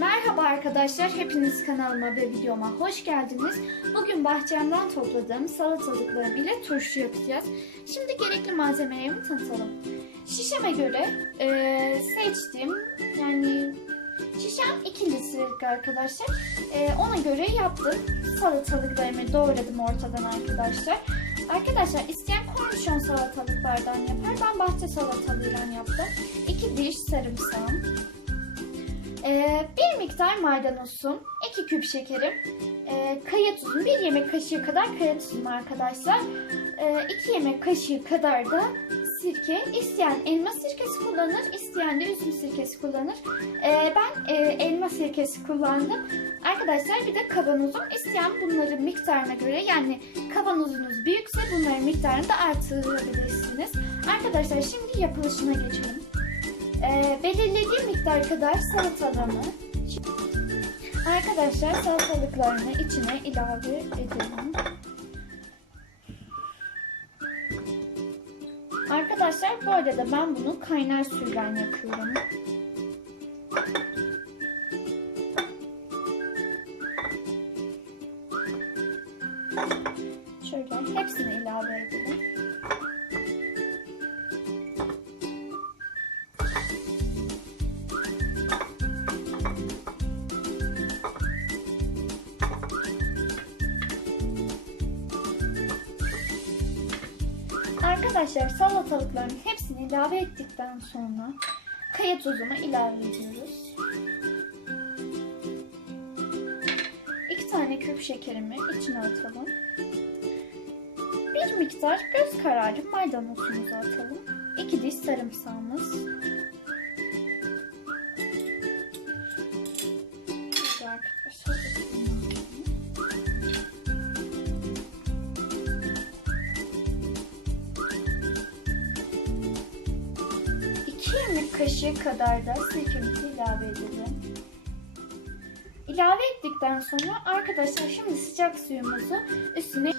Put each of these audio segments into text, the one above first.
Merhaba arkadaşlar, hepiniz kanalıma ve videoma hoş geldiniz. Bugün bahçemden topladığım salatalıklarım ile turşu yapacağız. Şimdi gerekli malzemelerimi tanıtalım. Şişeme göre eee, seçtim, yani şişem 2 litrelik arkadaşlar. Eee, ona göre yaptım. Salatalıklarımı doğradım ortadan arkadaşlar. Arkadaşlar isteyen kornişon salatalıklardan yapar. Ben bahçe salatalığıyla yaptım. 2 diş sarımsağım. Ee, bir miktar maydanozum, 2 küp şekerim, ee, kaya tuzum, 1 yemek kaşığı kadar kaya tuzum arkadaşlar. 2 yemek kaşığı kadar da sirke. İsteyen elma sirkesi kullanır, isteyen de üzüm sirkesi kullanır. Ee, ben e, elma sirkesi kullandım. Arkadaşlar bir de kavanozum. İsteyen bunların miktarına göre yani kavanozunuz büyükse bunların miktarını da artırabilirsiniz. Arkadaşlar şimdi yapılışına geçelim. Ee, belirlediğim miktar kadar salatalığımı arkadaşlar salatalıklarını içine ilave edelim. Arkadaşlar bu arada ben bunu kaynar suyla yapıyorum. Şöyle hepsini ilave edelim. Arkadaşlar salatalıkların hepsini ilave ettikten sonra kaya tuzumu ilave ediyoruz. İki tane küp şekerimi içine atalım. Bir miktar göz kararı maydanozumuzu atalım. İki diş sarımsağımız. Yemek kaşığı kadar da sirkemizi ilave edelim. İlave ettikten sonra arkadaşlar şimdi sıcak suyumuzu üstüne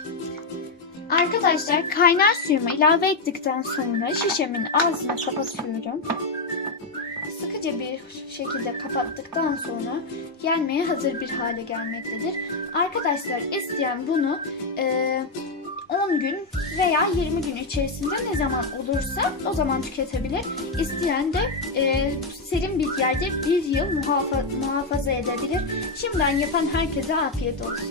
Arkadaşlar kaynar suyumu ilave ettikten sonra şişemin ağzını kapatıyorum. Sıkıca bir şekilde kapattıktan sonra yenmeye hazır bir hale gelmektedir. Arkadaşlar isteyen bunu e, 10 gün veya 20 gün içerisinde ne zaman olursa o zaman tüketebilir. İsteyen de e, serin bir yerde bir yıl muhafa- muhafaza edebilir. Şimdiden yapan herkese afiyet olsun.